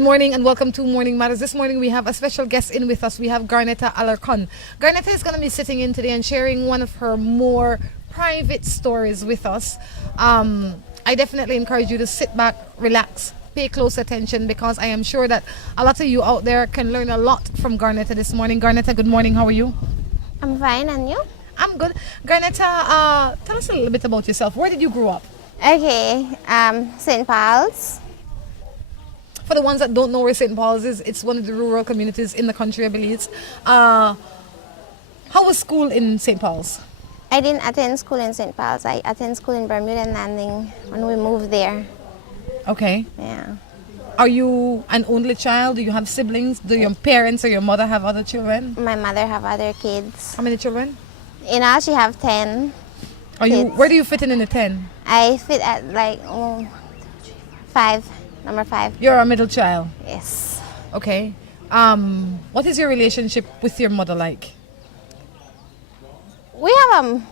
Good morning and welcome to Morning Matters. This morning we have a special guest in with us. We have Garnetta Alarcon. Garnetta is going to be sitting in today and sharing one of her more private stories with us. I definitely encourage you to sit back, relax, pay close attention, because I am sure that a lot of you out there can learn a lot from Garnetta this morning. Garnetta, good morning. How are you? I'm fine, and you? I'm good. Garnetta, tell us a little bit about yourself. Where did you grow up? Okay, St. Paul's. For the ones that don't know where St. Paul's is, it's one of the rural communities in the country, I believe. How was school in St. Paul's? I didn't attend school in St. Paul's. I attended school in Bermuda Landing when we moved there. Okay. Yeah. Are you an only child? Do you have siblings? Do your parents or your mother have other children? My mother have other kids. How many children? In all, she have 10. Where do you fit in the 10? I fit at like 5, number 5. You're a middle child. Yes. Okay. What is your relationship with your mother like? We have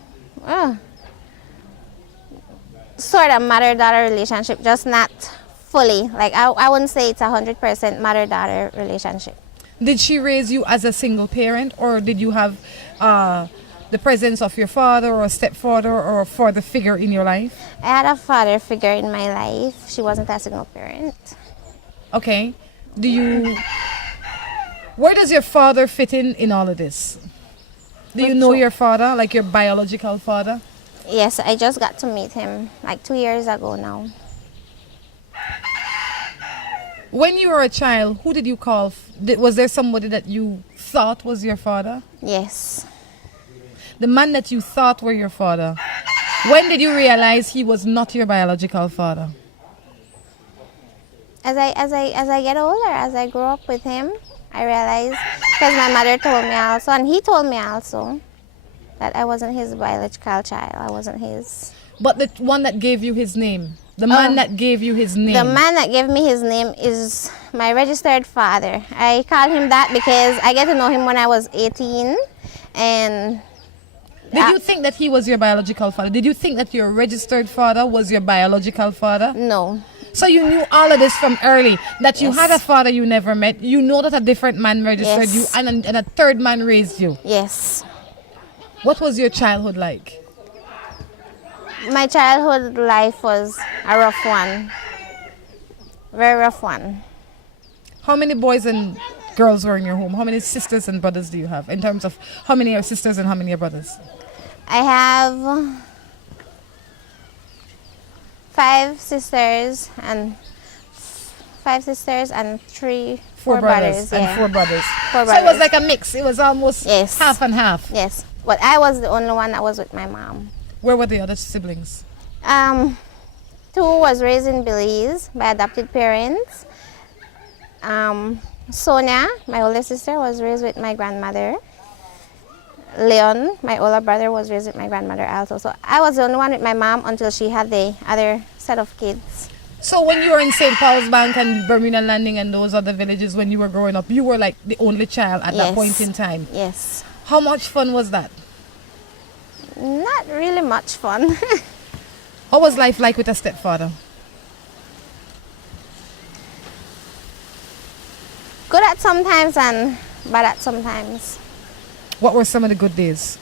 sort of mother-daughter relationship, just not fully. Like I wouldn't say it's 100% mother-daughter relationship. Did she raise you as a single parent, or did you have the presence of your father or stepfather or a father figure in your life? I had a father figure in my life. She wasn't a single parent. Okay. Where does your father fit in all of this? Do you know your father, like your biological father? Yes, I just got to meet him like 2 years ago now. When you were a child, who did you call? Was there somebody that you thought was your father? Yes. The man that you thought were your father, when did you realize he was not your biological father? As I get older, as I grow up with him, I realized, because my mother told me also, and he told me also, that I wasn't his biological child. I wasn't his. But the one that gave you his name, the man that gave you his name. The man that gave me his name is my registered father. I call him that because I get to know him when I was 18, and. Did you think that he was your biological father? Did you think that your registered father was your biological father? No. So you knew all of this from early, that you had a father you never met. You know that a different man registered you, and a third man raised you. Yes. What was your childhood like? My childhood life was a rough one. Very rough one. How many boys and girls were in your home? How many sisters and brothers do you have, in terms of how many are sisters and how many are brothers? I have 5 sisters and 4 brothers. And yeah. 4 brothers. 4 brothers. So it was like a mix. It was almost half and half. Yes, but I was the only one that was with my mom. Where were the other siblings? 2 was raised in Belize by adopted parents. Sonia, my older sister, was raised with my grandmother. Leon, my older brother, was raised with my grandmother also. So I was the only one with my mom until she had the other set of kids. So when you were in St. Paul's Bank and Bermuda Landing and those other villages when you were growing up, you were like the only child at that point in time? Yes. How much fun was that? Not really much fun. What was life like with a stepfather? Good at sometimes and bad at sometimes. What were some of the good days?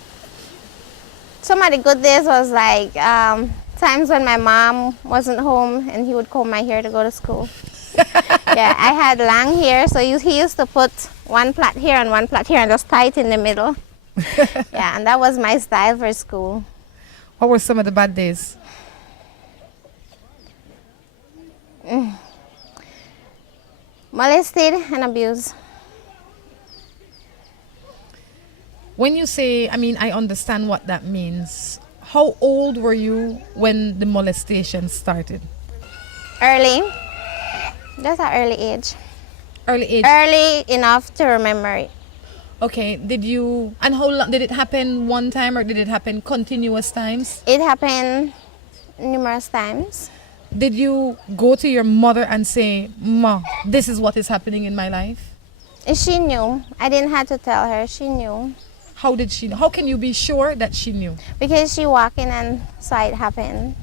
Some of the good days was like times when my mom wasn't home and he would comb my hair to go to school. Yeah, I had long hair, so he used to put one plait here and one plait here and just tie it in the middle. Yeah, and that was my style for school. What were some of the bad days? Molested and abused. When you say, I understand what that means. How old were you when the molestation started? Early. Just at early age. Early age? Early enough to remember it. Okay, and how long, did it happen one time or did it happen continuous times? It happened numerous times. Did you go to your mother and say, Ma, this is what is happening in my life? She knew. I didn't have to tell her. She knew. How did she know? How can you be sure that she knew? Because she walked in and saw it happen.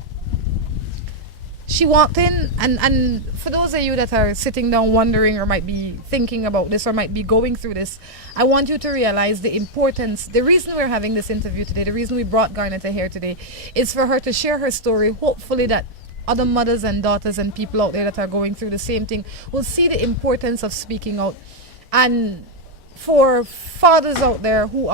she walked in, and for those of you that are sitting down wondering or might be thinking about this or might be going through this, I want you to realize the importance. The reason we're having this interview today, the reason we brought Garnetta here today, is for her to share her story. Hopefully that other mothers and daughters and people out there that are going through the same thing will see the importance of speaking out. And for fathers out there who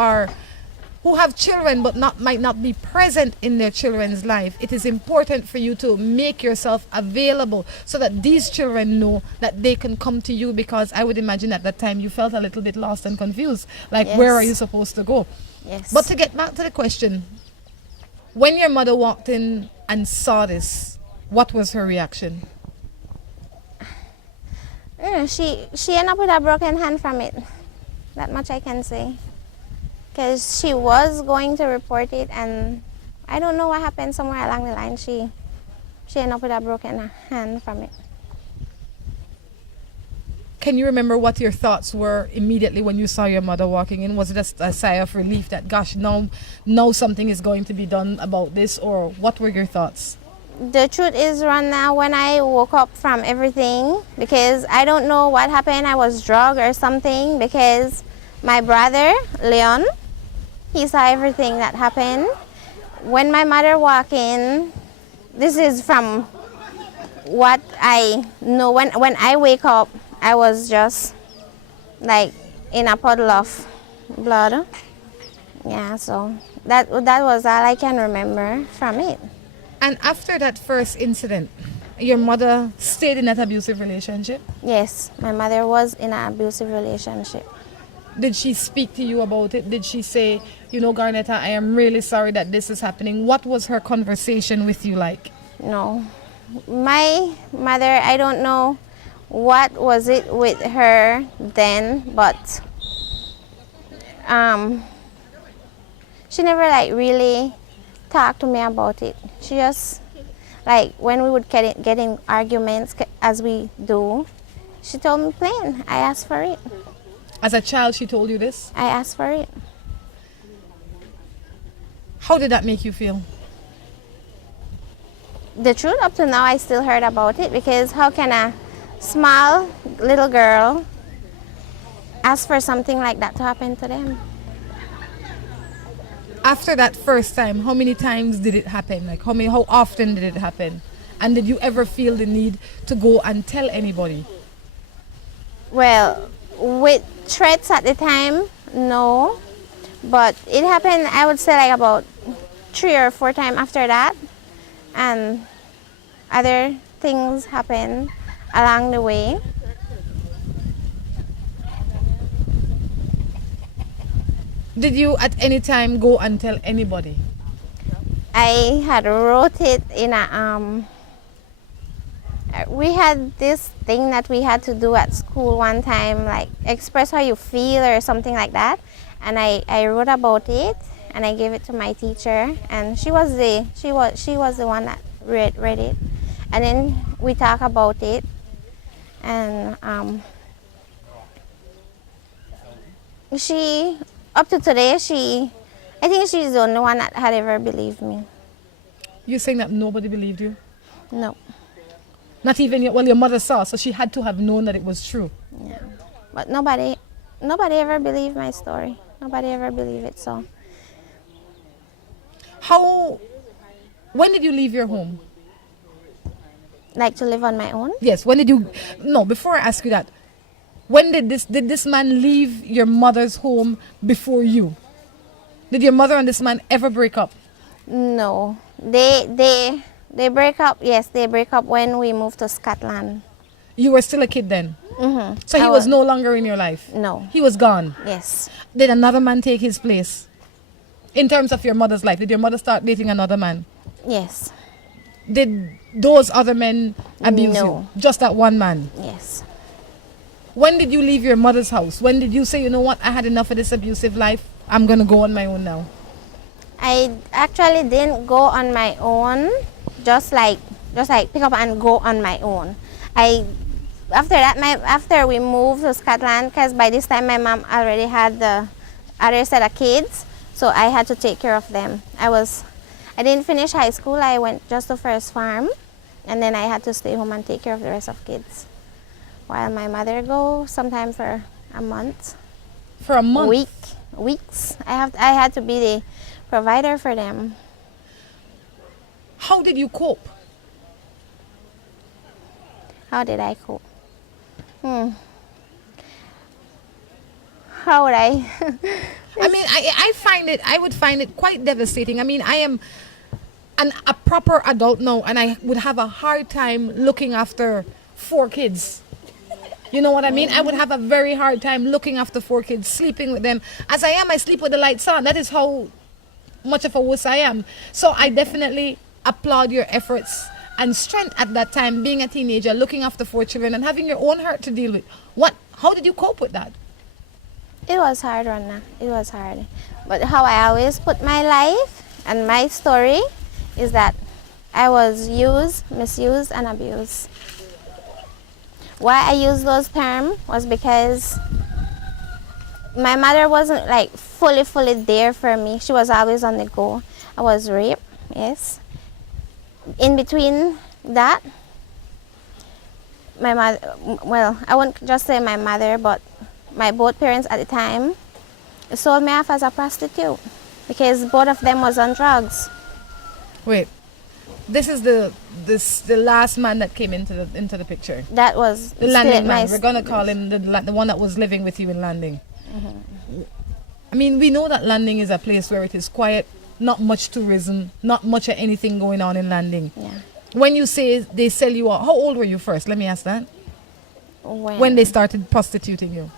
have children but might not be present in their children's life, it is important for you to make yourself available so that these children know that they can come to you, because I would imagine at that time you felt a little bit lost and confused, like Yes. where are you supposed to go? Yes. But to get back to the question, when your mother walked in and saw this, what was her reaction? She ended up with a broken hand from it. That much I can say. Because she was going to report it, and I don't know what happened somewhere along the line. She ended up with a broken hand from it. Can you remember what your thoughts were immediately when you saw your mother walking in? Was it a sigh of relief that, gosh, now something is going to be done about this, or what were your thoughts? The truth is, Rhonda, when I woke up from everything, because I don't know what happened, I was drugged or something, because my brother, Leon, he saw everything that happened. When my mother walked in, this is from what I know, when I wake up, I was just like in a puddle of blood. Yeah, so that was all I can remember from it. And after that first incident, your mother stayed in that abusive relationship? Yes, my mother was in an abusive relationship. Did she speak to you about it? Did she say, Garnetta, I am really sorry that this is happening? What was her conversation with you like? No. My mother, I don't know what was it with her then, but she never really talked to me about it. She just, when we would get in arguments, as we do, she told me plain, I asked for it. As a child, she told you this? I asked for it. How did that make you feel? The truth, up to now, I still heard about it, because how can a small little girl ask for something like that to happen to them? After that first time, how many times did it happen? How often did it happen? And did you ever feel the need to go and tell anybody? Well, with threats at the time, no. But it happened, I would say, about 3 or 4 times after that. And other things happened along the way. Did you at any time go and tell anybody? I had wrote it in a we had this thing that we had to do at school one time, express how you feel or something like that. And I wrote about it, and I gave it to my teacher, and she was the one that read it. And then we talked about it, and she, up to today, I think she's the only one that had ever believed me. You're saying that nobody believed you? No. Not even your mother saw, so she had to have known that it was true. Yeah. But nobody ever believed my story. Nobody ever believed it, so. When did you leave your home? To live on my own? Yes, when did you, no, before I ask you that, when did this man leave your mother's home before you? Did your mother and this man ever break up? No. They break up, yes, they break up when we moved to Scotland. You were still a kid then? Mm-hmm. So he was no longer in your life? No. He was gone? Yes. Did another man take his place? In terms of your mother's life, did your mother start dating another man? Yes. Did those other men abuse No. you? Just that one man? Yes. When did you leave your mother's house? When did you say, you know what, I had enough of this abusive life, I'm going to go on my own now? I actually didn't go on my own, just pick up and go on my own. After we moved to Scotland, because by this time my mom already had the other set of kids, so I had to take care of them. I didn't finish high school. I went just to first farm, And then I had to stay home and take care of the rest of kids. While my mother go sometimes for a month. For a month? Weeks. I had to be the provider for them. How did you cope? How did I cope? How would I? I mean, I would find it quite devastating. I mean, I am a proper adult now, and I would have a hard time looking after 4 kids. You know what I mean? I would have a very hard time looking after 4 kids, sleeping with them. As I am, I sleep with the lights on. That is how much of a wuss I am. So I definitely applaud your efforts and strength at that time, being a teenager, looking after 4 children and having your own heart to deal with. How did you cope with that? It was hard, Rhonda. It was hard. But how I always put my life and my story is that I was used, misused, and abused. Why I use those terms was because my mother wasn't like fully there for me. She was always on the go. I was raped, yes. In between that, my mother, well, I won't just say my mother, but my both parents at the time sold me off as a prostitute because both of them was on drugs. Wait, this is the last man that came into the picture. That was the Landing man. We're gonna call him the one that was living with you in Landing. Mm-hmm. I mean, we know that Landing is a place where it is quiet, not much tourism, not much of anything going on in Landing. Yeah. When you say they sell you out, how old were you first? Let me ask that. When they started prostituting you?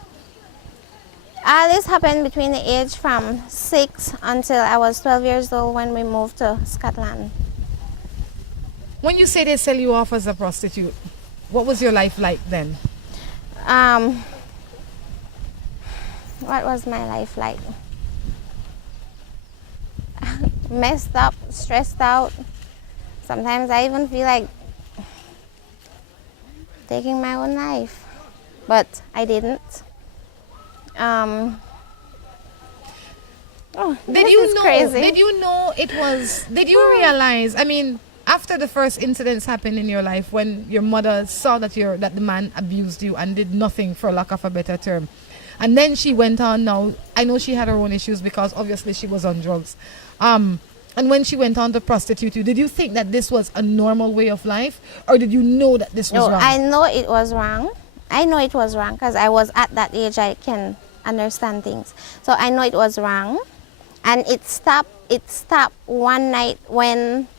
All this happened between the age from 6 until I was 12 years old when we moved to Scotland. When you say they sell you off as a prostitute, what was your life like then? What was my life like? Messed up, stressed out. Sometimes I even feel like taking my own life, but I didn't. Did you realize, I mean, after the first incidents happened in your life, when your mother saw that the man abused you and did nothing, for lack of a better term, and then she went on, now I know she had her own issues because obviously she was on drugs, and when she went on to prostitute you, did you think that this was a normal way of life, or did you know that this was wrong? I know it was wrong. I know it was wrong because I was at that age. I can understand things, so I know it was wrong, and it stopped one night when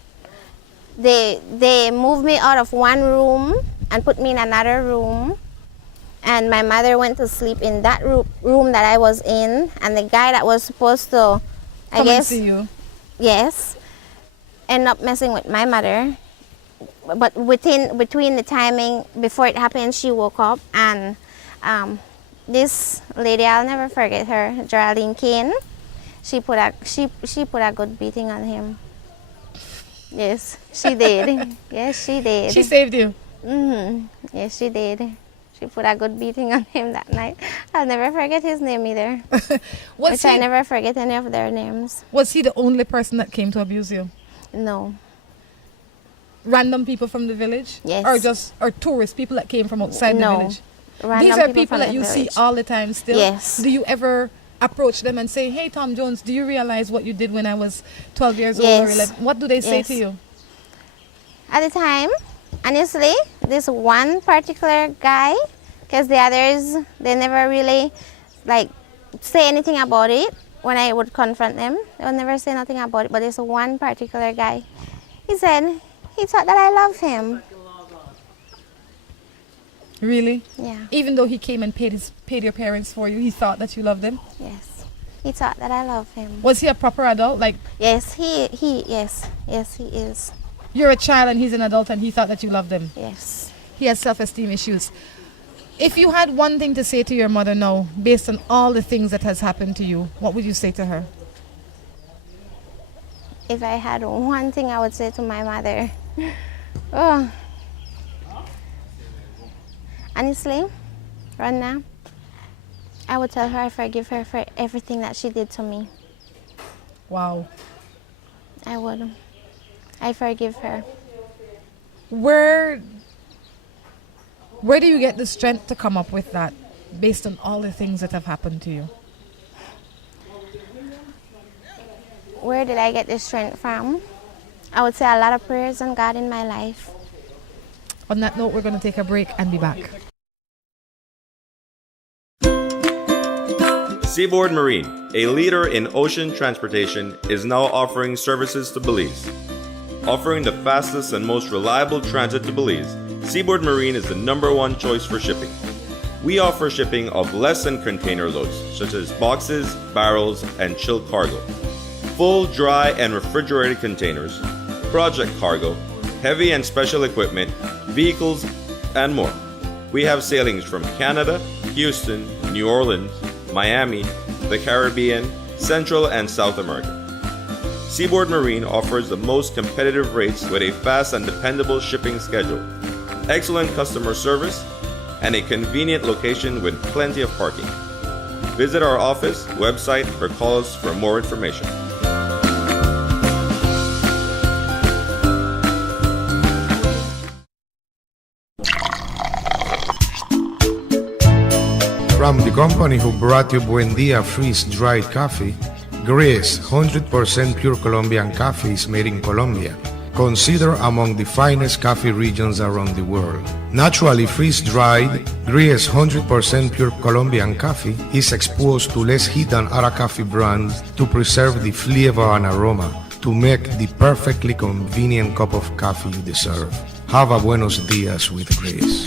they moved me out of one room and put me in another room, and my mother went to sleep in that room that I was in, and the guy that was supposed to come and see you, yes, end up messing with my mother. But between the timing before it happened, she woke up, and this lady, I'll never forget her, Geraldine Kane. She put a good beating on him. Yes, she did. Yes, she did. She saved you. Yes, she did. She put a good beating on him that night. I'll never forget his name either. I never forget any of their names. Was he the only person that came to abuse you? No. Random people from the village? Yes. Or tourists, people that came from outside the village? Random These are people that you village. see all the time still? Yes. Do you ever approach them and say, hey, Tom Jones, do you realize what you did when I was 12 years old or 11? What do they say to you? At the time, honestly, this one particular guy, because the others, they never really say anything about it when I would confront them. They would never say nothing about it, but this one particular guy, he said he thought that I loved him. Really? Yeah. Even though he came and paid your parents for you, he thought that you loved him? Yes. He thought that I loved him. Was he a proper adult? Yes, he is. You're a child and he's an adult and he thought that you loved him? Yes. He has self-esteem issues. If you had one thing to say to your mother now, based on all the things that has happened to you, what would you say to her? If I had one thing I would say to my mother, oh, honestly, Rhonda, I would tell her I forgive her for everything that she did to me. Wow. I would. I forgive her. Where do you get the strength to come up with that based on all the things that have happened to you? Where did I get this strength from? I would say a lot of prayers and God in my life. On that note, we're going to take a break and be back. Seaboard Marine, a leader in ocean transportation, is now offering services to Belize. Offering the fastest and most reliable transit to Belize, Seaboard Marine is the #1 choice for shipping. We offer shipping of less than container loads, such as boxes, barrels, and chilled cargo, full, dry, and refrigerated containers, project cargo, heavy and special equipment, vehicles, and more. We have sailings from Canada, Houston, New Orleans, Miami, the Caribbean, Central and South America. Seaboard Marine offers the most competitive rates with a fast and dependable shipping schedule, excellent customer service, and a convenient location with plenty of parking. Visit our office, website, or call us for more information. From the company who brought you Buen Dia freeze-dried coffee, Gris 100% pure Colombian coffee is made in Colombia, considered among the finest coffee regions around the world. Naturally freeze-dried, Gris 100% pure Colombian coffee is exposed to less heat than other coffee brands to preserve the flavor and aroma to make the perfectly convenient cup of coffee you deserve. Have a buenos dias with Gris.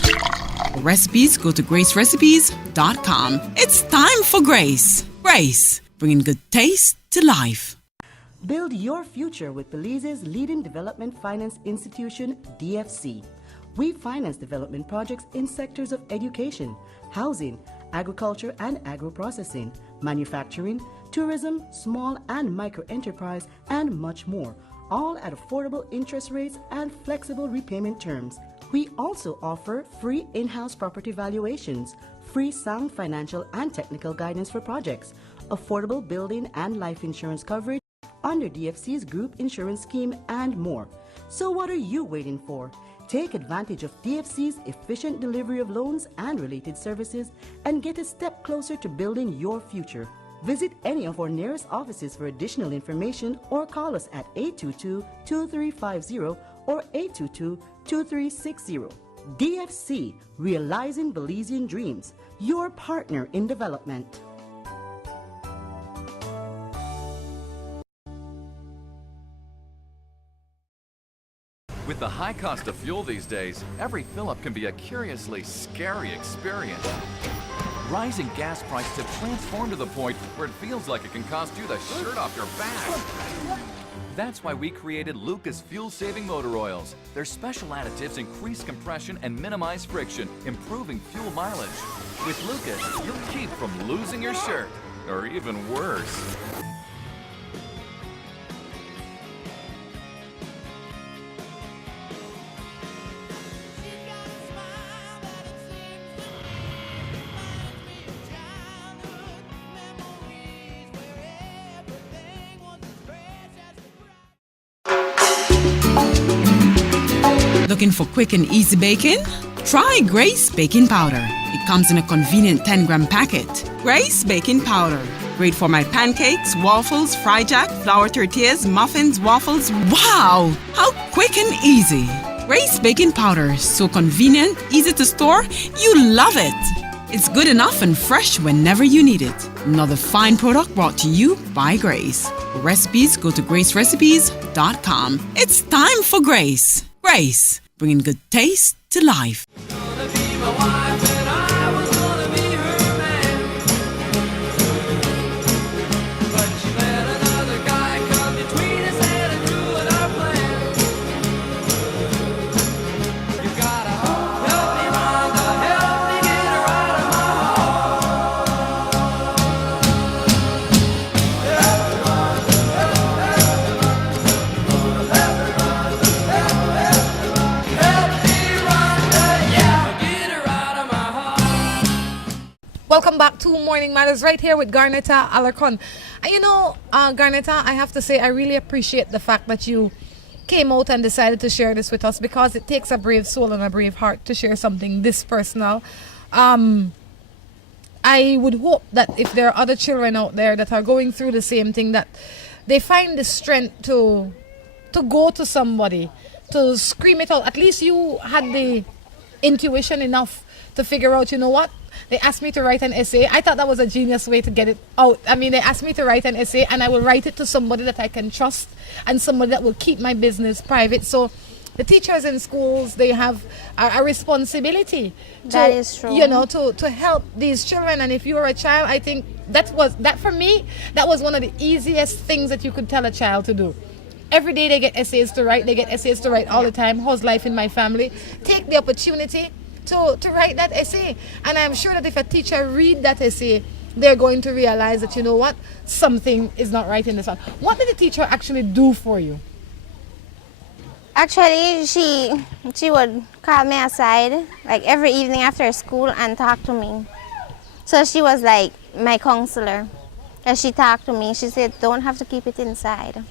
Recipes, go to gracerecipes.com. It's time for Grace. Grace, bringing good taste to life. Build your future with Belize's leading development finance institution, DFC. We finance development projects in sectors of education, housing, agriculture and agro-processing, manufacturing, tourism, small and micro enterprise, and much more, all at affordable interest rates and flexible repayment terms. We also offer free in-house property valuations, free sound financial and technical guidance for projects, affordable building and life insurance coverage under DFC's group insurance scheme, and more. So what are you waiting for? Take advantage of DFC's efficient delivery of loans and related services and get a step closer to building your future. Visit any of our nearest offices for additional information or call us at 822-2350 or 822-2360. DFC, realizing Belizean dreams, your partner in development. With the high cost of fuel these days, every fill-up can be a curiously scary experience. Rising gas prices have transformed to the point where it feels like it can cost you the shirt off your back. That's why we created Lucas fuel-saving motor oils. Their special additives increase compression and minimize friction, improving fuel mileage. With Lucas, you'll keep from losing your shirt, or even worse. Looking for quick and easy baking? Try Grace Baking Powder. It comes in a convenient 10-gram packet. Grace Baking Powder. Great for my pancakes, waffles, fry jack, flour tortillas, muffins, waffles. Wow! How quick and easy. Grace Baking Powder. So convenient, easy to store. You love it. It's good enough and fresh whenever you need it. Another fine product brought to you by Grace. For recipes, go to gracerecipes.com. It's time for Grace. Grace, bringing good taste to life. Welcome back to Morning Matters right here with Garnetta Alarcon. And you know, Garnetta, I have to say I really appreciate the fact that you came out and decided to share this with us, because it takes a brave soul and a brave heart to share something this personal. I would hope that if there are other children out there that are going through the same thing, that they find the strength to go to somebody, to scream it out. At least you had the intuition enough to figure out, you know what? They asked me to write an essay. I thought that was a genius way to get it out. I mean, they asked me to write an essay, and I will write it to somebody that I can trust and somebody that will keep my business private. So the teachers in schools, they have a responsibility to, That is true. you know, to help these children. And if you're a child, I think that for me, that was one of the easiest things that you could tell a child to do. Every day they get essays to write. They get essays to write all the time. How's life in my family? Take the opportunity to write that essay. And I'm sure that if a teacher read that essay, they're going to realize that, you know what, something is not right in this one. What did the teacher actually do for you? Actually, she would call me aside like every evening after school and talk to me. So she was like my counselor. And she talked to me. She said, don't have to keep it inside.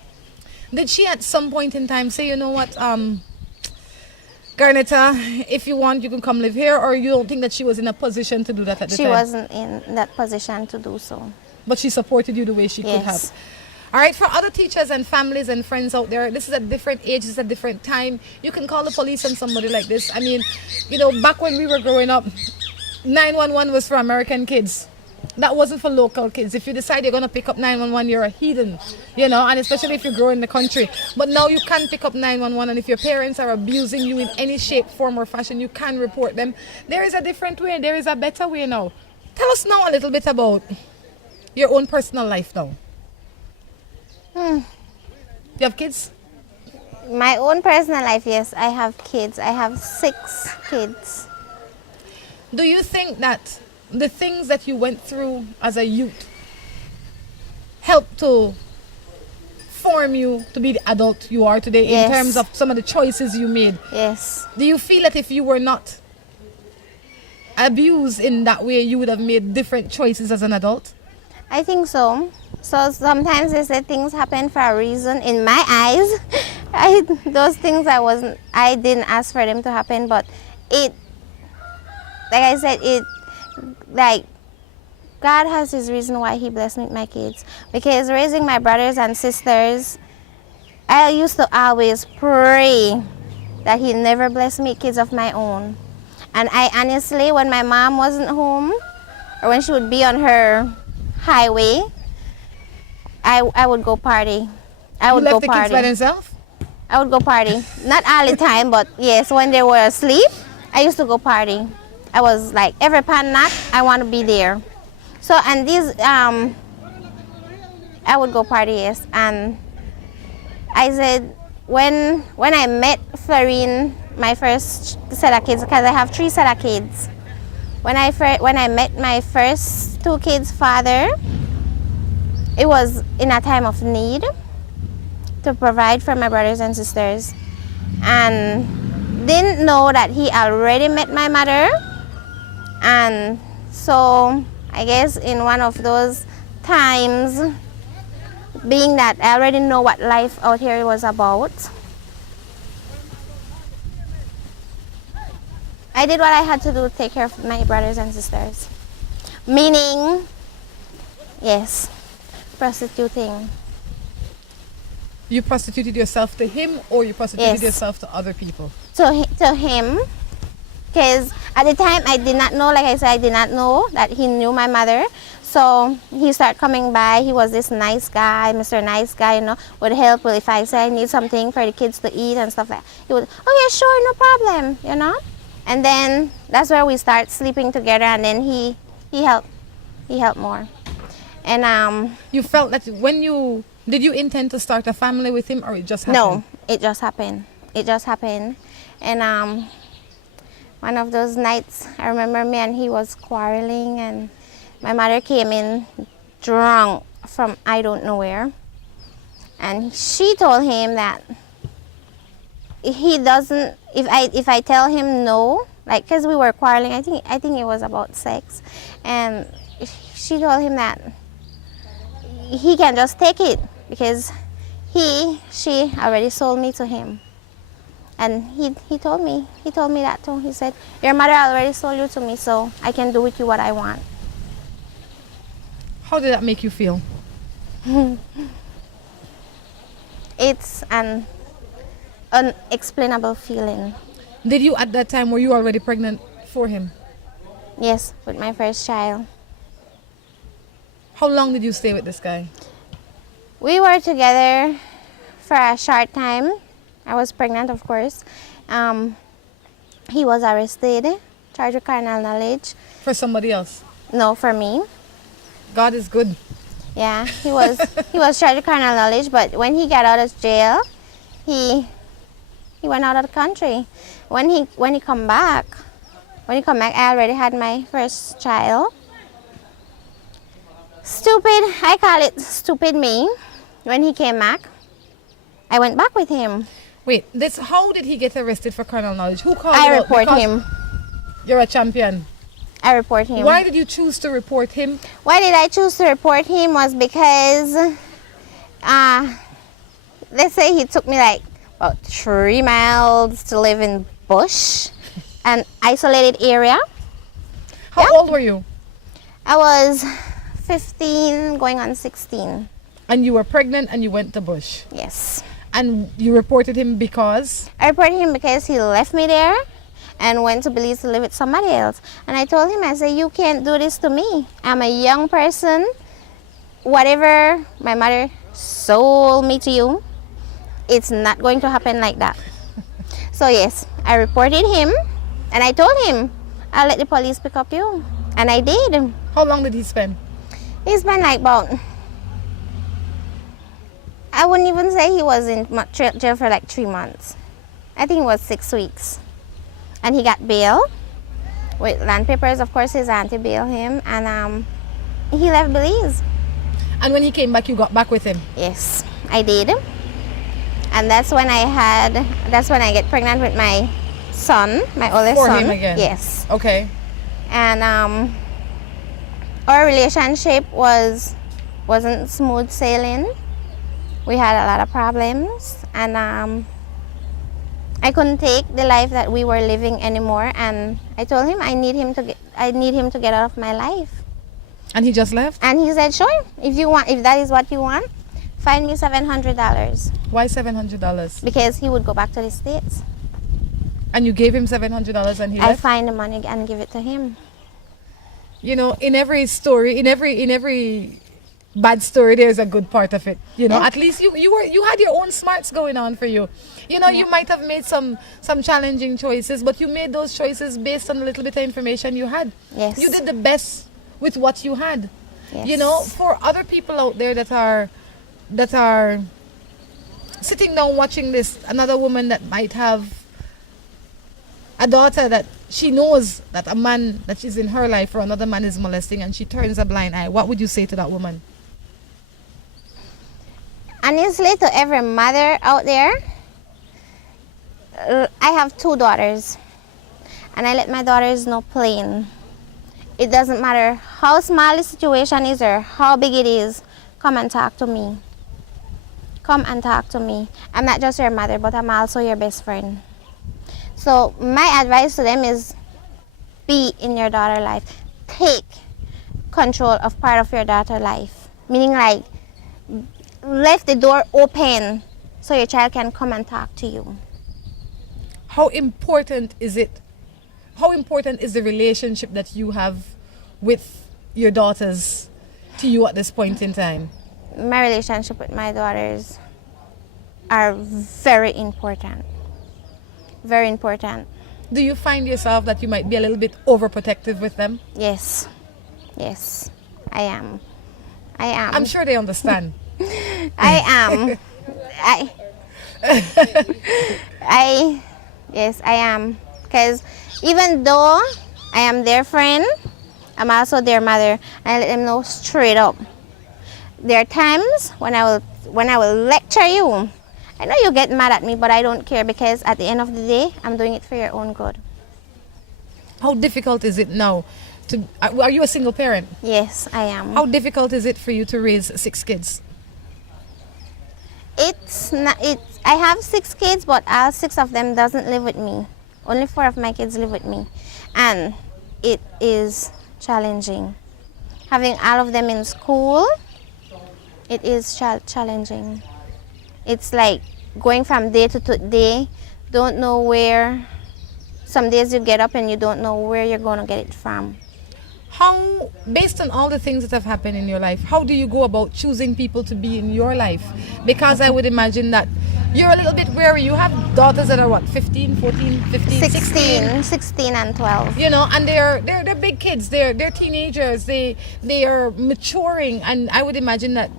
Did she at some point in time say, you know what, Garnetta, if you want, you can come live here? Or you don't think that she was in a position to do that at the time? She wasn't in that position to do so. But she supported you the way she could have. Yes. All right, for other teachers and families and friends out there, this is a different age, this is a different time. You can call the police on somebody like this. I mean, you know, back when we were growing up, 911 was for American kids. That wasn't for local kids. If you decide you're going to pick up 911, you're a heathen, you know, and especially if you grow in the country. But now you can pick up 911, and if your parents are abusing you in any shape, form, or fashion, you can report them. There is a different way. There is a better way now. Tell us now a little bit about your own personal life now. You have kids? My own personal life, yes. I have kids. I have 6 kids. Do you think that the things that you went through as a youth helped to form you to be the adult you are today, Yes. in terms of some of the choices you made? Yes. Do you feel that if you were not abused in that way, you would have made different choices as an adult? I think so. So sometimes they say things happen for a reason. In my eyes, those things I didn't ask for them to happen, but like I said, like God has his reason why he blessed me with my kids. Because raising my brothers and sisters, I used to always pray that he never blessed me with kids of my own. And I honestly, when my mom wasn't home, or when she would be on her highway, I would go party. I would you left go the party. kids by themselves? I would go party. Not all the time, but yes, when they were asleep, I used to go party. I was like, every pan knock, I want to be there. So, and these, I would go party, yes. And I said, when I met Florine, my first set of kids, because I have 3 set of kids. When I met my first 2 kids' father, it was in a time of need to provide for my brothers and sisters, and didn't know that he already met my mother. And so I guess in one of those times, being that I already know what life out here was about, I did what I had to do to take care of my brothers and sisters. Meaning, yes, prostituting. You prostituted yourself to him, or you prostituted Yes. yourself to other people? To him, because at the time I did not know, like I said, I did not know that he knew my mother. So he started coming by. He was this nice guy, Mr. Nice Guy, you know, would help if I say I need something for the kids to eat and stuff like that. He would, oh yeah, sure, no problem, you know. And then that's where we start sleeping together, and then he helped more. And You felt that did you intend to start a family with him, or it just happened? no, it just happened. It just happened. And one of those nights, I remember me and he was quarreling, and my mother came in drunk from I don't know where. And she told him that he doesn't, if I tell him no, like, because we were quarreling, I think it was about sex. And she told him that he can just take it, because She already sold me to him. And he told me that too. He said, your mother already sold you to me, so I can do with you what I want. How did that make you feel? It's an unexplainable feeling. Did you at that time, were you already pregnant for him? Yes, with my first child. How long did you stay with this guy? We were together for a short time. I was pregnant, of course. He was arrested, charged with carnal knowledge. For somebody else? No, for me. God is good. Yeah, he was charged with carnal knowledge, but when he got out of jail, he went out of the country. When he come back, I already had my first child. I call it stupid me. When he came back, I went back with him. Wait, how did he get arrested for carnal knowledge? Who called I you out? report Because him. You're a champion. I report him. Why did you choose to report him? Why did I choose to report him was because, let's say he took me like about 3 miles to live in bush, an isolated area. How old were you? I was 15 going on 16. And you were pregnant and you went to bush. Yes. And you reported him because? I reported him because he left me there and went to Belize to live with somebody else. And I told him, I said, you can't do this to me. I'm a young person. Whatever my mother sold me to you, it's not going to happen like that. So yes, I reported him and I told him, I'll let the police pick up you. And I did. How long did he spend? He spent like about, I wouldn't even say he was in jail for like 3 months. I think it was 6 weeks. And he got bail with land papers. Of course, his auntie bailed him, and he left Belize. And when he came back, you got back with him? Yes, I did. And that's when I get pregnant with my son, my oldest For son. him again? Yes. Okay. And our relationship wasn't smooth sailing. We had a lot of problems, and I couldn't take the life that we were living anymore. And I told him I need him to get out of my life. And he just left? And he said, sure, if that is what you want, find me $700. Why $700? Because he would go back to the States. And you gave him $700 and he I left? find the money and give it to him. You know, in every story, in every bad story, there's a good part of it. You know, Yeah. at least you had your own smarts going on for you. You know, you might have made some challenging choices, but you made those choices based on a little bit of information you had. Yes. You did the best with what you had. Yes. You know, for other people out there that are sitting down watching this, another woman that might have a daughter that she knows that a man that is in her life or another man is molesting, and she turns a blind eye, what would you say to that woman? Honestly, to every mother out there, I have 2 daughters, and I let my daughters know plain. It doesn't matter how small the situation is or how big it is, come and talk to me. Come and talk to me. I'm not just your mother, but I'm also your best friend. So my advice to them is be in your daughter's life. Take control of part of your daughter's life. Meaning like, left the door open so your child can come and talk to you. How important is it? How important is the relationship that you have with your daughters to you at this point in time? My relationship with my daughters are very important. Very important. Do you find yourself that you might be a little bit overprotective with them? Yes. Yes, I am. I am. I'm sure they understand. I am. Yes, I am. Because even though I am their friend, I'm also their mother. And I let them know straight up. There are times when I will lecture you. I know you get mad at me, but I don't care, because at the end of the day, I'm doing it for your own good. How difficult is it now? Are you a single parent? Yes, I am. How difficult is it for you to raise 6 kids? It's not. I have 6 kids, but all 6 of them doesn't live with me. Only 4 of my kids live with me, and it is challenging. Having all of them in school, it is challenging. It's like going from day to day. Don't know where. Some days you get up and you don't know where you're going to get it from. How, based on all the things that have happened in your life, how do you go about choosing people to be in your life? Because I would imagine that you're a little bit wary. You have daughters that are what, 15, 14, 15, 16 and 12. You know, and they're big kids. They're teenagers. They are maturing, and I would imagine that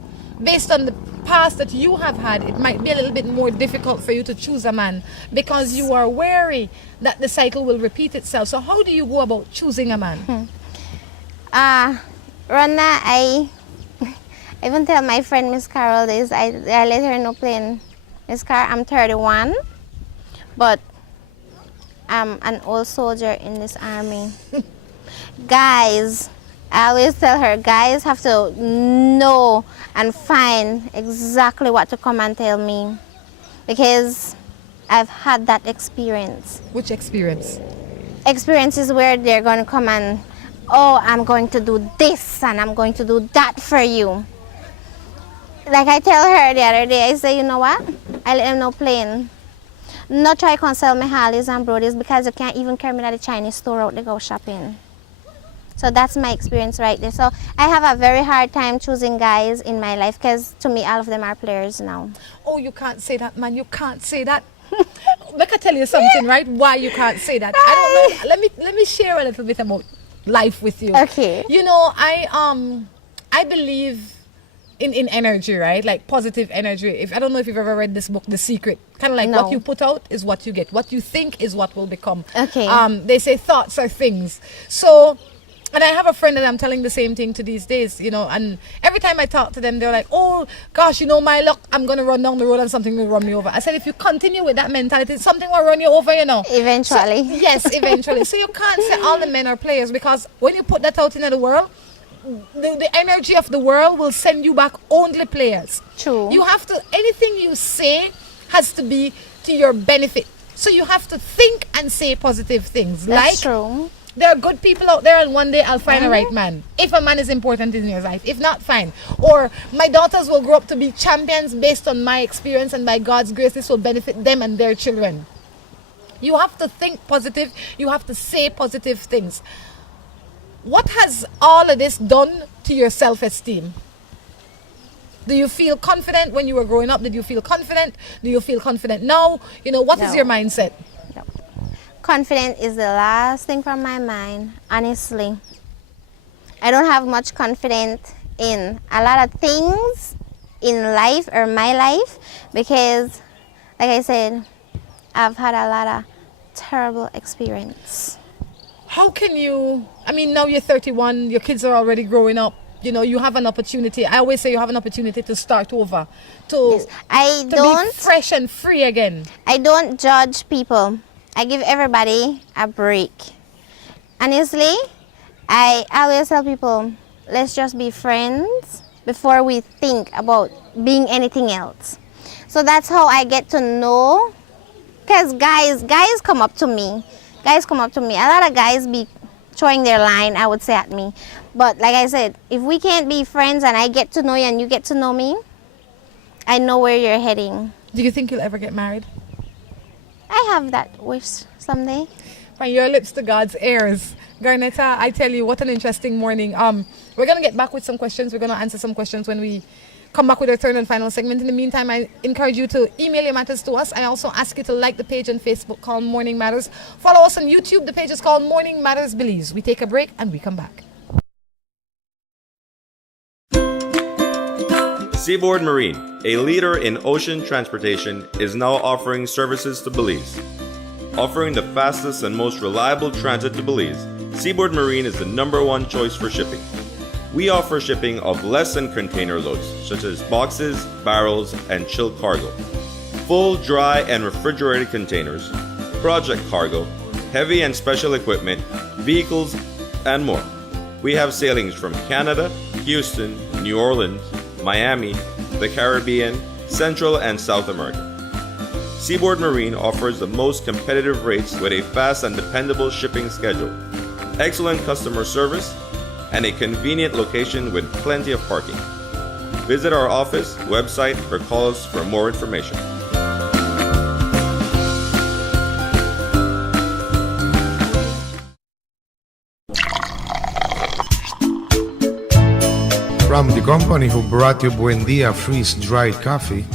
based on the past that you have had, it might be a little bit more difficult for you to choose a man because you are wary that the cycle will repeat itself. So how do you go about choosing a man? Rhonda, I even tell my friend Miss Carol this. I let her know plain, Miss Carol, I'm 31, but I'm an old soldier in this army. Guys, I always tell her, guys have to know and find exactly what to come and tell me, because I've had that experience. Which experience? Experiences where they're going to come and, oh, I'm going to do this and I'm going to do that for you. Like I tell her the other day, I say, you know what? I let them know plain. Not try to sell me Harleys and Brodies because you can't even carry me to the Chinese store out to go shopping. So that's my experience right there. So I have a very hard time choosing guys in my life because to me all of them are players now. Oh, you can't say that, man. You can't say that. Let me tell you something, right? Why you can't say that. I don't know. Let me share a little bit about life with you. Okay. You know, I believe in energy, right? Like positive energy. I don't know if you've ever read this book, The Secret. Kind of like No. what you put out is what you get. What you think is what will become. Okay. They say thoughts are things. So, and I have a friend that I'm telling the same thing to these days, you know, and every time I talk to them, they're like, oh, gosh, you know, my luck, I'm going to run down the road and something will run me over. I said, if you continue with that mentality, something will run you over, you know. Eventually. So, yes, eventually. So you can't say all the men are players, because when you put that out into the world, the energy of the world will send you back only players. True. You have to, anything you say has to be to your benefit. So you have to think and say positive things. That's true. There are good people out there, and one day I'll find a right man. If a man is important in your life. If not, fine. Or my daughters will grow up to be champions based on my experience, and by God's grace, this will benefit them and their children. You have to think positive. You have to say positive things. What has all of this done to your self-esteem? Do you feel confident when you were growing up? Did you feel confident? Do you feel confident now? You know, what is No. your mindset? Confidence is the last thing from my mind, honestly. I don't have much confidence in a lot of things in life or my life because, like I said, I've had a lot of terrible experience. How can you, I mean, now you're 31, your kids are already growing up, you know, you have an opportunity. I always say you have an opportunity to start over, to be fresh and free again. I don't judge people. I give everybody a break. Honestly, I always tell people, let's just be friends before we think about being anything else. So that's how I get to know, because guys come up to me. Guys come up to me. A lot of guys be throwing their line, I would say, at me. But like I said, if we can't be friends and I get to know you and you get to know me, I know where you're heading. Do you think you'll ever get married? I have that wish someday. From your lips to God's ears. Garnetta, I tell you, what an interesting morning. We're going to get back with some questions. We're going to answer some questions when we come back with our third and final segment. In the meantime, I encourage you to email your matters to us. I also ask you to like the page on Facebook called Morning Matters. Follow us on YouTube. The page is called Morning Matters Belize. We take a break and we come back. Seaboard Marine, a leader in ocean transportation, is now offering services to Belize. Offering the fastest and most reliable transit to Belize, Seaboard Marine is the #1 choice for shipping. We offer shipping of less than container loads, such as boxes, barrels, and chilled cargo, full, dry, and refrigerated containers, project cargo, heavy and special equipment, vehicles, and more. We have sailings from Canada, Houston, New Orleans, Miami, the Caribbean, Central and South America. Seaboard Marine offers the most competitive rates with a fast and dependable shipping schedule, excellent customer service, and a convenient location with plenty of parking. Visit our office, website, or call us for more information. From the company who brought you Buendia freeze-dried coffee,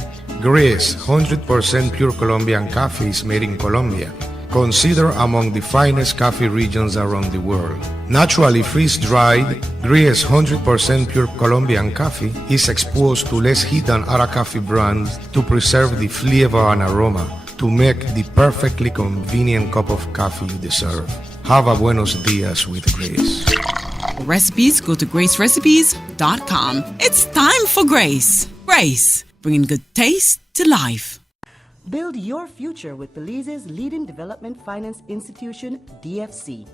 Gris 100% pure Colombian coffee is made in Colombia, considered among the finest coffee regions around the world. Naturally freeze-dried, Gris 100% pure Colombian coffee is exposed to less heat than other coffee brands to preserve the flavor and aroma to make the perfectly convenient cup of coffee you deserve. Have a buenos dias with Gris. For recipes, go to gracerecipes.com. It's time for Grace. Grace, bringing good taste to life. Build your future with Belize's leading development finance institution, DFC.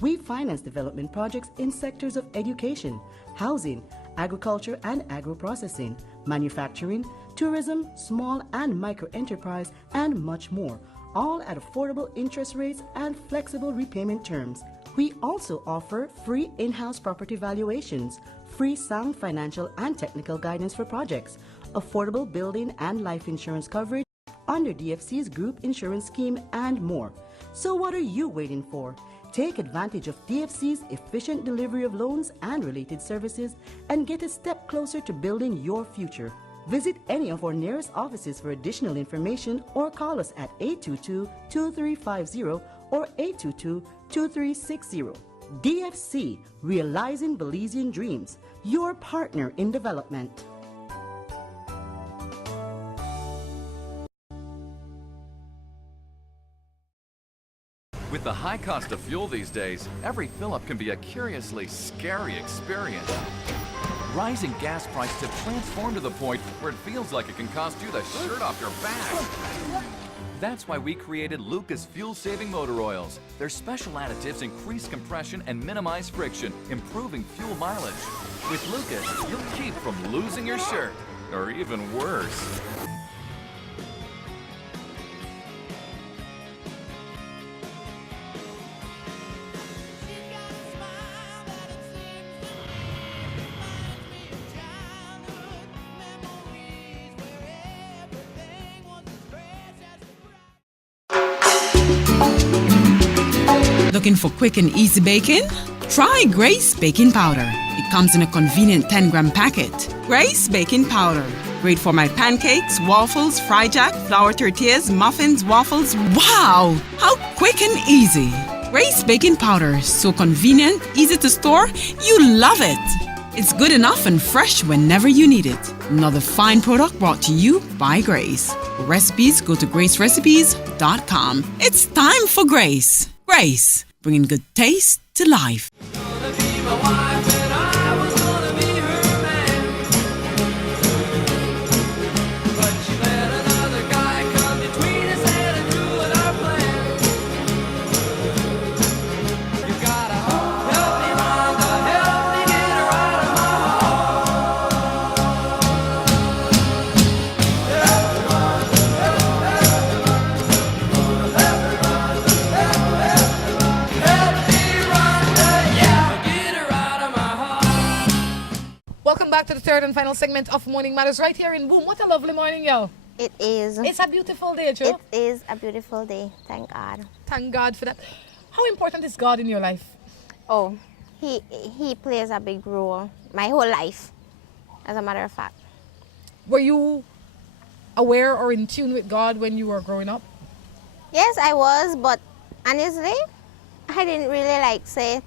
We finance development projects in sectors of education, housing, agriculture and agro-processing, manufacturing, tourism, small and micro enterprise, and much more, all at affordable interest rates and flexible repayment terms. We also offer free in-house property valuations, free sound financial and technical guidance for projects, affordable building and life insurance coverage under DFC's group insurance scheme, and more. So what are you waiting for? Take advantage of DFC's efficient delivery of loans and related services and get a step closer to building your future. Visit any of our nearest offices for additional information or call us at 822-2350 or 822-2360. DFC, realizing Belizean dreams, your partner in development. With the high cost of fuel these days, every fill-up can be a curiously scary experience. Rising gas prices have transformed to the point where it feels like it can cost you the shirt off your back. That's why we created Lucas fuel-saving motor oils. Their special additives increase compression and minimize friction, improving fuel mileage. With Lucas, you'll keep from losing your shirt, or even worse. Looking for quick and easy baking? Try Grace Baking Powder. It comes in a convenient 10-gram packet. Grace Baking Powder. Great for my pancakes, waffles, fry jack, flour tortillas, muffins, waffles. Wow! How quick and easy. Grace Baking Powder. So convenient, easy to store. You love it. It's good enough and fresh whenever you need it. Another fine product brought to you by Grace. For recipes, go to gracerecipes.com. It's time for Grace. Grace, bringing good taste to life. Back to the third and final segment of Morning Matters right here in Boom. What a lovely morning, yo. It is. It's a beautiful day, Joe. It is a beautiful day. Thank God. Thank God for that. How important is God in your life? Oh, he plays a big role my whole life, as a matter of fact. Were you aware or in tune with God when you were growing up? Yes, I was, but honestly, I didn't really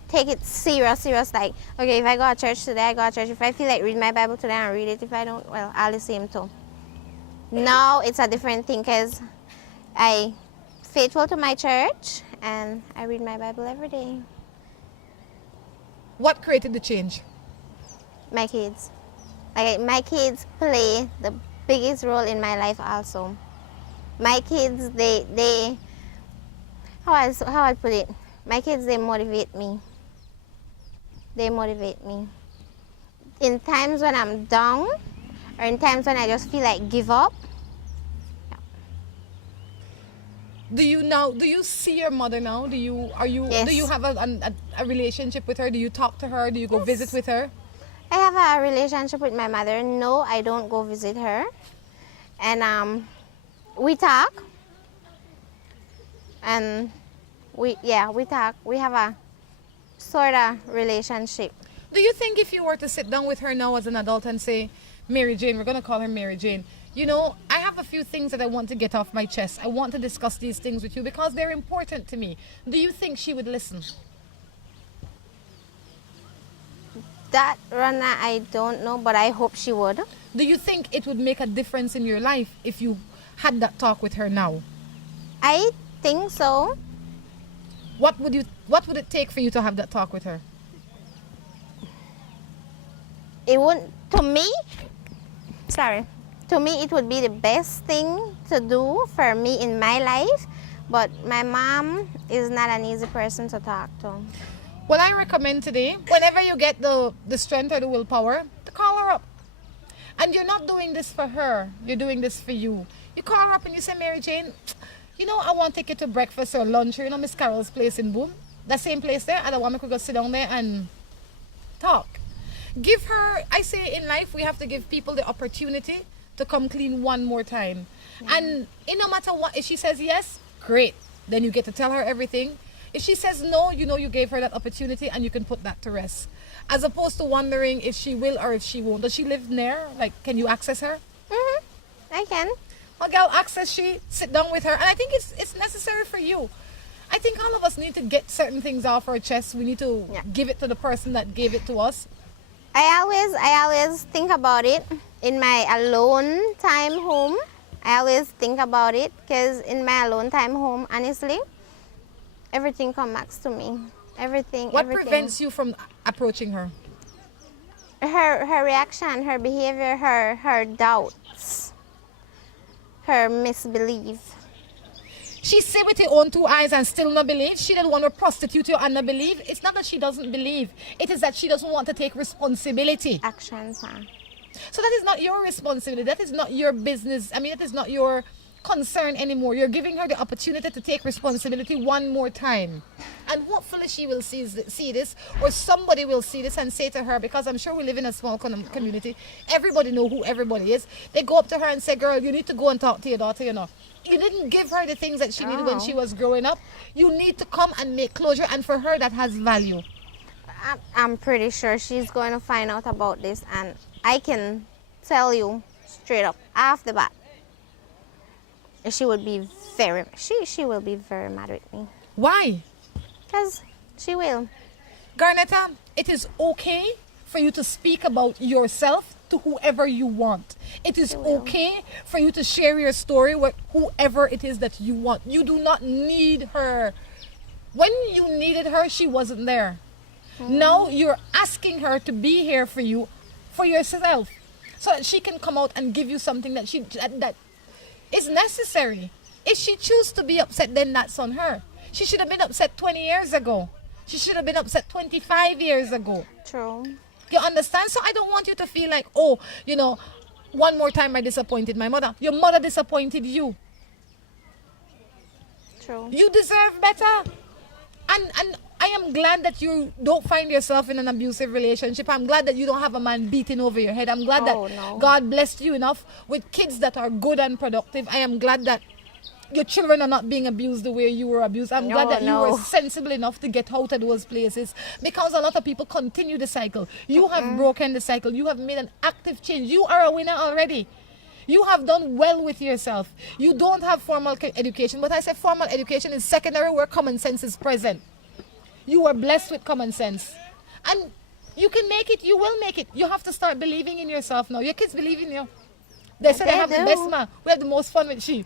take it serious like, okay, if I go to church today, I go to church. If I feel like reading my Bible today, I read it. If I don't, well, I'll the same too. Now it's a different thing because I faithful to my church and I read my Bible every day. What created the change? My kids. My kids play the biggest role in my life also. My kids, they how I put it, my kids, they motivate me. They motivate me. In times when I'm down, or in times when I just feel like give up. Do you see your mother now? Yes. Do you have a relationship with her? Do you talk to her? Do you go visit with her? I have a relationship with my mother. No, I don't go visit her. And we talk. And we talk. We have a sort of relationship. Do you think if you were to sit down with her now as an adult and say, Mary Jane, we're going to call her Mary Jane, you know, I have a few things that I want to get off my chest. I want to discuss these things with you because they're important to me. Do you think she would listen? That, Rhonda, I don't know, but I hope she would. Do you think it would make a difference in your life if you had that talk with her now? I think so. What would it take for you to have that talk with her? It would, to me, it would be the best thing to do for me in my life. But my mom is not an easy person to talk to. Well, I recommend today, whenever you get the strength or the willpower, to call her up. And you're not doing this for her. You're doing this for you. You call her up and you say, Mary Jane, you know, I want to take you to breakfast or lunch, or, you know, Miss Carol's place in Boone. That same place there. I don't want me to go sit down there and talk. Give her, I say in life, we have to give people the opportunity to come clean one more time. And no matter what, if she says yes, great. Then you get to tell her everything. If she says no, you know you gave her that opportunity and you can put that to rest. As opposed to wondering if she will or if she won't. Does she live near? Like, can you access her? I can. Well, girl, access she, sit down with her. And I think it's necessary for you. I think all of us need to get certain things off our chest. We need to give it to the person that gave it to us. I always think about it in my alone time home. I always think about it because in my alone time home, honestly, everything comes back to me. Everything. What prevents you from approaching her? Her reaction, her behavior, her doubts, her misbelief. She see with her own two eyes and still not believe. She didn't want to prostitute you and not believe. It's not that she doesn't believe. It is that she doesn't want to take responsibility. Actions, huh? So that is not your responsibility. That is not your business. I mean, that is not your concern anymore. You're giving her the opportunity to take responsibility one more time. And hopefully she will see this, or somebody will see this and say to her, because I'm sure we live in a small community, everybody know who everybody is. They go up to her and say, girl, you need to go and talk to your daughter, you know. You didn't give her the things that she needed when she was growing up. You need to come and make closure, and for her that has value. I'm pretty sure she's going to find out about this, and I can tell you straight up off the bat, she will be she will be very mad with me. Why? Because she will. Garnetta, it is okay for you to speak about yourself to whoever you want. It is okay for you to share your story with whoever it is that you want. You do not need her. When you needed her, she wasn't there. Now you're asking her to be here for you, for yourself, so that she can come out and give you something that that is necessary. If she chooses to be upset, then that's on her. She should have been upset 20 years ago. She should have been upset 25 years ago. True. You understand? So I don't want you to feel like, oh, you know, one more time I disappointed my mother. Your mother disappointed you. True. You deserve better. And I am glad that you don't find yourself in an abusive relationship. I'm glad that you don't have a man beating over your head. I'm glad that God blessed you enough with kids that are good and productive. I am glad that your children are not being abused the way you were abused. I'm glad that you were sensible enough to get out of those places, because a lot of people continue the cycle. You have broken the cycle. You have made an active change. You are a winner already. You have done well with yourself. You don't have formal education, but I say formal education is secondary where common sense is present. You are blessed with common sense. And you can make it. You will make it. You have to start believing in yourself now. Your kids believe in you. They say they have the best man. We have the most fun with she.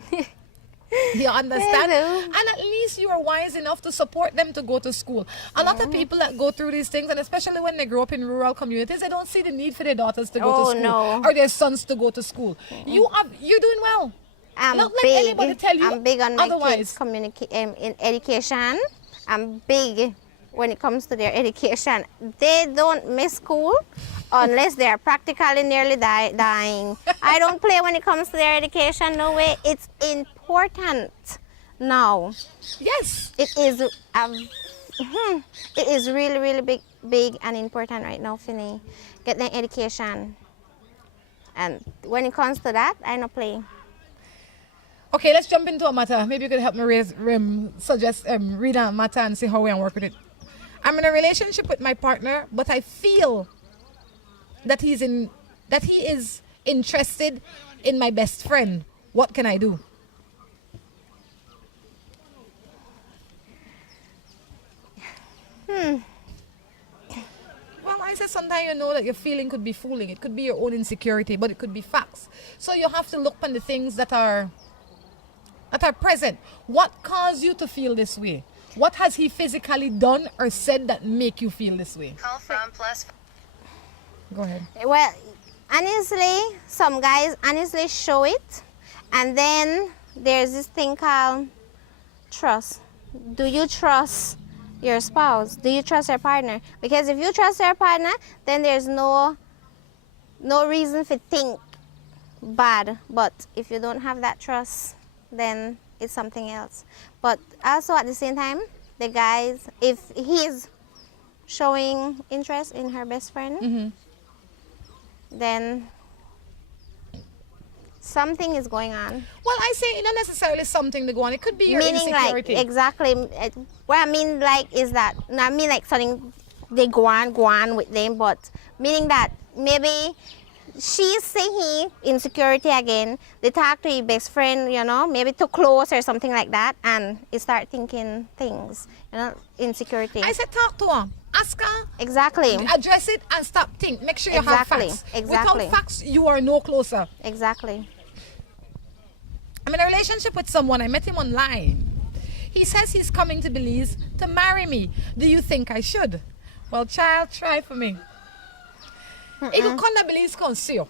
You understand? And at least you are wise enough to support them to go to school. A lot of people that go through these things, and especially when they grow up in rural communities, they don't see the need for their daughters to go to school or their sons to go to school. You're doing well. Not let anybody tell you I'm big on my otherwise. kids' in education. I'm big when it comes to their education. They don't miss school. unless they are practically nearly dying. I don't play when it comes to their education, no way. It's important now. Yes. It is it is really, really big and important right now for me. Get their education. And when it comes to that, I don't play. Okay, let's jump into a matter. Maybe you could help me suggest read a matter and see how we can work with it. I'm in a relationship with my partner, but I feel that he is interested in my best friend. What can I do? Well, I said sometimes you know that your feeling could be fooling. It could be your own insecurity, but it could be facts. So you have to look on the things that are present. What caused you to feel this way? What has he physically done or said that make you feel this way? Call from plus. Go ahead. Well, honestly, some guys honestly show it, and then there's this thing called trust. Do you trust your spouse? Do you trust your partner? Because if you trust your partner, then there's no reason to think bad. But if you don't have that trust, then it's something else. But also at the same time, the guys, if he's showing interest in her best friend, then something is going on. Well, I say not necessarily something to go on. It could be your Meaning insecurity. like, exactly, what I mean like is that, I mean like something they go on with them, but meaning that maybe she's saying insecurity again, they talk to your best friend, you know, maybe too close or something like that, and you start thinking things, you know, insecurity. I said talk to her. Ask her. Exactly. Address it and stop think. Make sure you have facts. Exactly. Without facts, you are no closer. Exactly. I'm in a relationship with someone. I met him online. He says he's coming to Belize to marry me. Do you think I should? Well, child, try for me. He could come to Belize, come see you.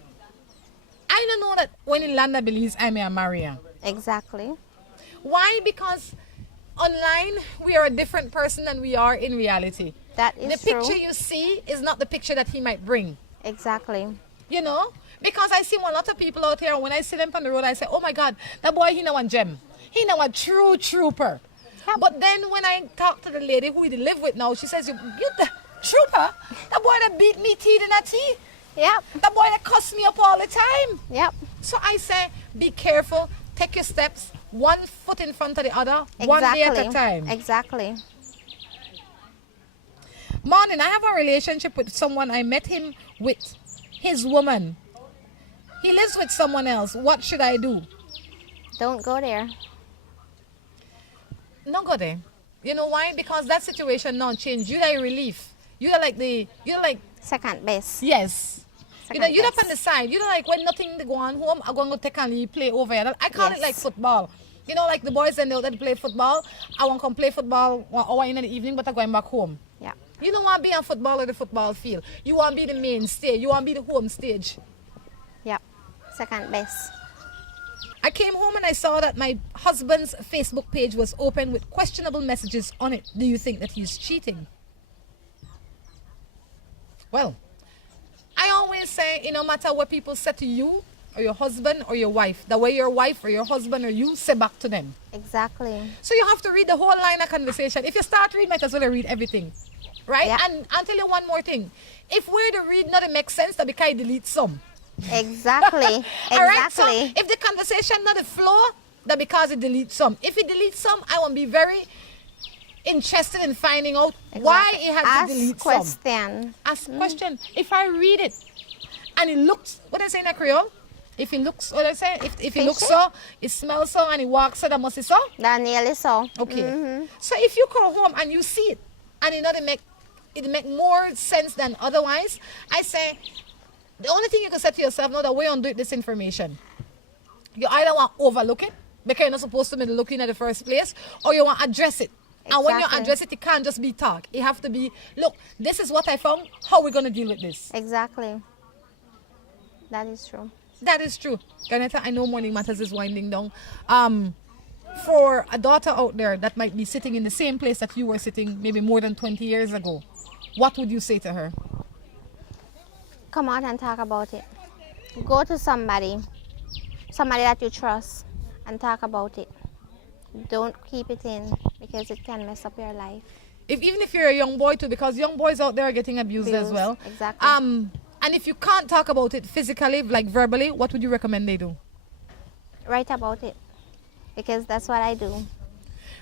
I don't know that when he land at Belize, I may marry her. Exactly. Why? Because online, we are a different person than we are in reality. That is the true. picture you see is not the picture that he might bring. Exactly. You know? Because I see a lot of people out here, when I see them on the road, I say, oh my God, that boy, he know one gem. He know a true trooper. Yep. But then when I talk to the lady who we live with now, she says, you the trooper? That boy that beat me teeth in a teeth? Yep. That boy that cussed me up all the time? Yep. So I say, be careful, take your steps, one foot in front of the other, one day at a time. Exactly. Morning, I have a relationship with someone. I met him with his woman. He lives with someone else. What should I do? Don't go there. Not go there. You know why? Because that situation not changed. You're like relief. You're like Second base. yes. Second You're up best. on the side. You're like when nothing to go on home, I'm going to take and leave, play over here. I call it Yes. like football. You know, like the boys and they play football. I want to come play football 1 hour in the evening, but I'm going back home. Yeah. You don't want to be on football or the football field. You want to be the main stage. You want to be the home stage. Yep. Second base. I came home and I saw that my husband's Facebook page was open with questionable messages on it. Do you think that he's cheating? Well, I always say, no matter what people say to you or your husband or your wife, the way your wife or your husband or you say back to them. Exactly. So you have to read the whole line of conversation. If you start reading, might as well read everything. Right? Yeah. And I'll tell you one more thing. If we're to read, not it makes sense, that because I delete some. Exactly. All right, so Exactly. if the conversation not a flow, that because it deletes some. If it deletes some, I won't be very interested in finding out why it had Ask to delete question. some. Ask question. If I read it and it looks, what I say in a Creole? If it looks, what I say? If it looks Fishy? so, it smells so, and it walks so, that must be so. That nearly so. Okay. So if you go home and you see it, and it make more sense than otherwise, I say, the only thing you can say to yourself, no, the way on do it, this information. You either want to overlook it, because you're not supposed to be looking at the first place, or you want to address it. And when you Exactly. address it, it can't just be talk. It have to be, look, this is what I found, how we're going to deal with this. Exactly. That is true. That is true. Ganeta, I know Morning Matters is winding down. For a daughter out there that might be sitting in the same place that you were sitting maybe more than 20 years ago, what would you say to her? come out and talk about it. Go to somebody that you trust, and talk about it. Don't keep it in, because it can mess up your life. Even if you're a young boy too, because young boys out there are getting abused as well. Exactly. And if you can't talk about it physically, like verbally, what would you recommend they do? Write about it, because that's what I do.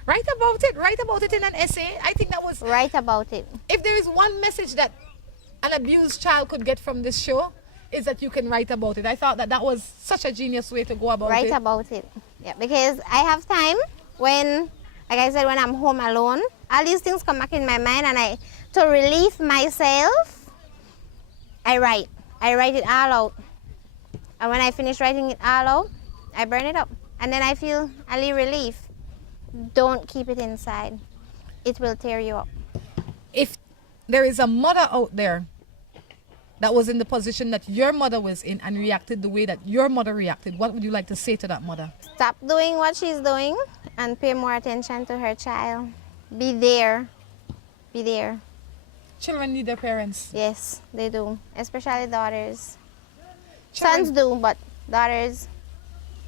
Write about it in an essay. I think that was... Write about it. If there is one message that an abused child could get from this show, is that you can write about it. I thought that was such a genius way to go about it. Write about it. Yeah, because I have time when, like I said, when I'm home alone, all these things come back in my mind, and to relieve myself, I write. I write it all out. And when I finish writing it all out, I burn it up. And then I feel a little relief. Don't keep it inside. It will tear you up. If there is a mother out there that was in the position that your mother was in and reacted the way that your mother reacted, what would you like to say to that mother? Stop doing what she's doing and pay more attention to her child. Be there. Be there. Children need their parents. Yes, they do. Especially daughters. Children- Sons do, but daughters,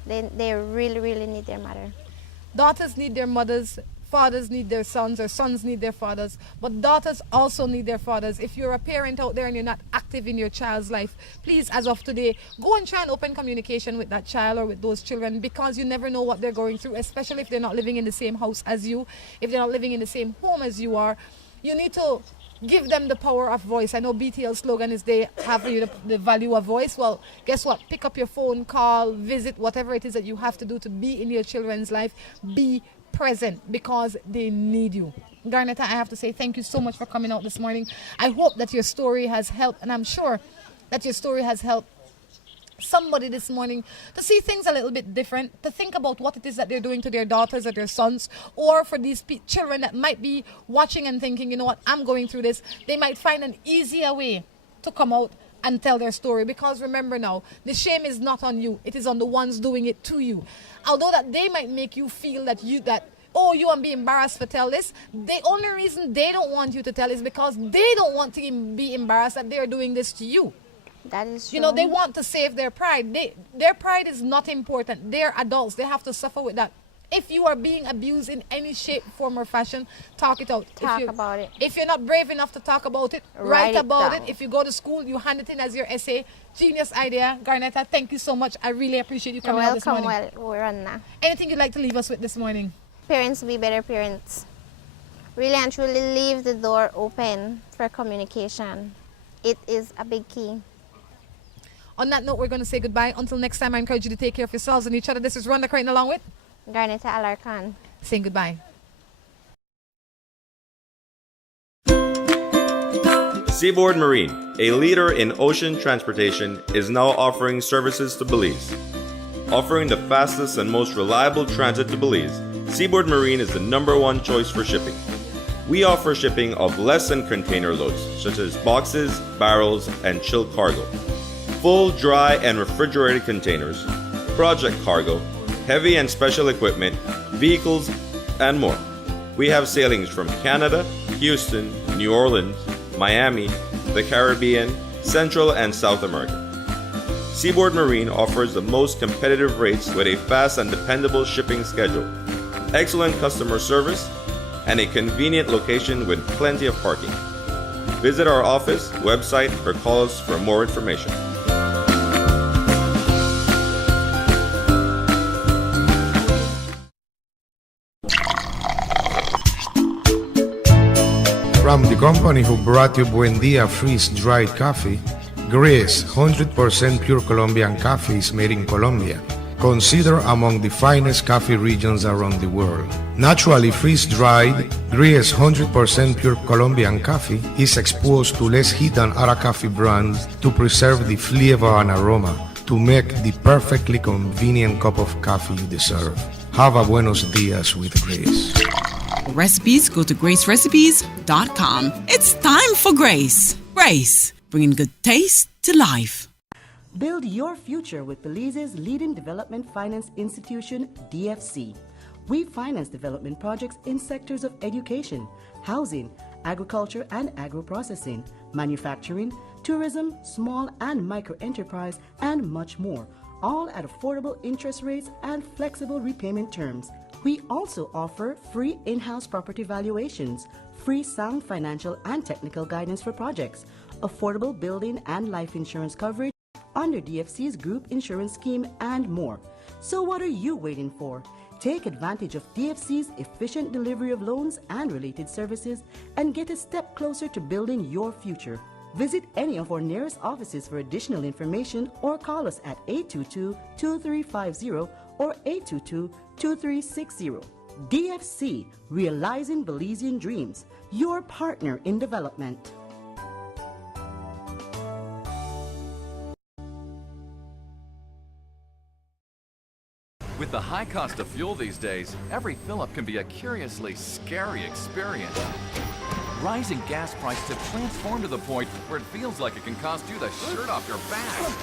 they really, really need their mother. Daughters need their mothers, fathers need their sons, or sons need their fathers, but daughters also need their fathers. If you're a parent out there and you're not active in your child's life, please, as of today, go and try and open communication with that child or with those children, because you never know what they're going through, especially if they're not living in the same house as you, if they're not living in the same home as you are. You need to give them the power of voice. I know BTL's slogan is they have the value of voice. Well, guess what? Pick up your phone, call, visit, whatever it is that you have to do to be in your children's life. Be present, because they need you. Garnetta, I have to say thank you so much for coming out this morning. I hope that your story has helped, and I'm sure that your story has helped somebody this morning to see things a little bit different, to think about what it is that they're doing to their daughters or their sons, or for these children that might be watching and thinking, you know what, I'm going through this. They might find an easier way to come out and tell their story, because remember now, the shame is not on you, it is on the ones doing it to you. Although that they might make you feel that you won't be embarrassed to tell this, the only reason they don't want you to tell is because they don't want to be embarrassed that they're doing this to you. That is true. You know, they want to save their pride. Their pride is not important. They're adults. They have to suffer with that. If you are being abused in any shape, form, or fashion, talk it out. Talk about it. If you're not brave enough to talk about it, write about it. If you go to school, you hand it in as your essay. Genius idea. Garnetta, thank you so much. I really appreciate you coming out this morning. Welcome, Rhonda. Anything you'd like to leave us with this morning? Parents, be better parents. Really and truly leave the door open for communication. It is a big key. On that note, we're going to say goodbye. Until next time, I encourage you to take care of yourselves and each other. This is Rhonda Crichton along with Garnetta Alarcon. saying goodbye. Seaboard Marine, a leader in ocean transportation, is now offering services to Belize. Offering the fastest and most reliable transit to Belize, Seaboard Marine is the #1 choice for shipping. We offer shipping of less than container loads, such as boxes, barrels, and chilled cargo. Full, dry, and refrigerated containers, project cargo, heavy and special equipment, vehicles, and more. We have sailings from Canada, Houston, New Orleans, Miami, the Caribbean, Central and South America. Seaboard Marine offers the most competitive rates with a fast and dependable shipping schedule, excellent customer service, and a convenient location with plenty of parking. Visit our office, website, or call us for more information. From the company who brought you Buen Dia freeze-dried coffee, Gris 100% pure Colombian coffee is made in Colombia, considered among the finest coffee regions around the world. Naturally freeze-dried, Gris 100% pure Colombian coffee is exposed to less heat than other coffee brands to preserve the flavor and aroma to make the perfectly convenient cup of coffee you deserve. Have a buenos dias with Gris. For recipes, go to gracerecipes.com. It's time for Grace. Grace, bringing good taste to life. Build your future with Belize's leading development finance institution, DFC. We finance development projects in sectors of education, housing, agriculture and agro-processing, manufacturing, tourism, small and micro enterprise, and much more, all at affordable interest rates and flexible repayment terms. We also offer free in-house property valuations, free sound financial and technical guidance for projects, affordable building and life insurance coverage under DFC's group insurance scheme, and more. So what are you waiting for? Take advantage of DFC's efficient delivery of loans and related services and get a step closer to building your future. Visit any of our nearest offices for additional information or call us at 822-2350 or 822-2360. DFC, Realizing Belizean Dreams, your partner in development. With the high cost of fuel these days, every fill-up can be a curiously scary experience. Rising gas prices have transformed to the point where it feels like it can cost you the shirt off your back.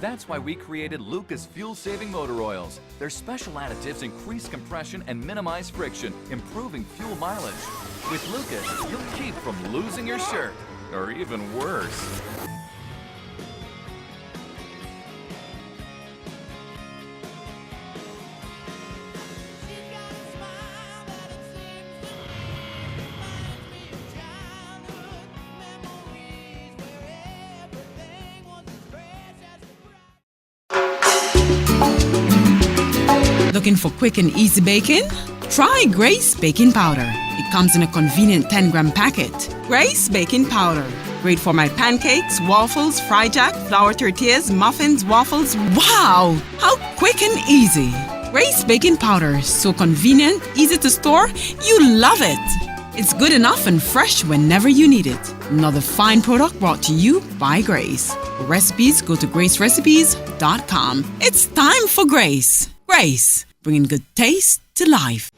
That's why we created Lucas fuel-saving motor oils. Their special additives increase compression and minimize friction, improving fuel mileage. With Lucas, you'll keep from losing your shirt, or even worse. Looking for quick and easy baking? Try Grace Baking Powder. It comes in a convenient 10-gram packet. Grace Baking Powder. Great for my pancakes, waffles, fry jack, flour tortillas, muffins, waffles. Wow! How quick and easy. Grace Baking Powder. So convenient, easy to store. You love it. It's good enough and fresh whenever you need it. Another fine product brought to you by Grace. For recipes, go to gracerecipes.com. It's time for Grace. Grace, bringing good taste to life.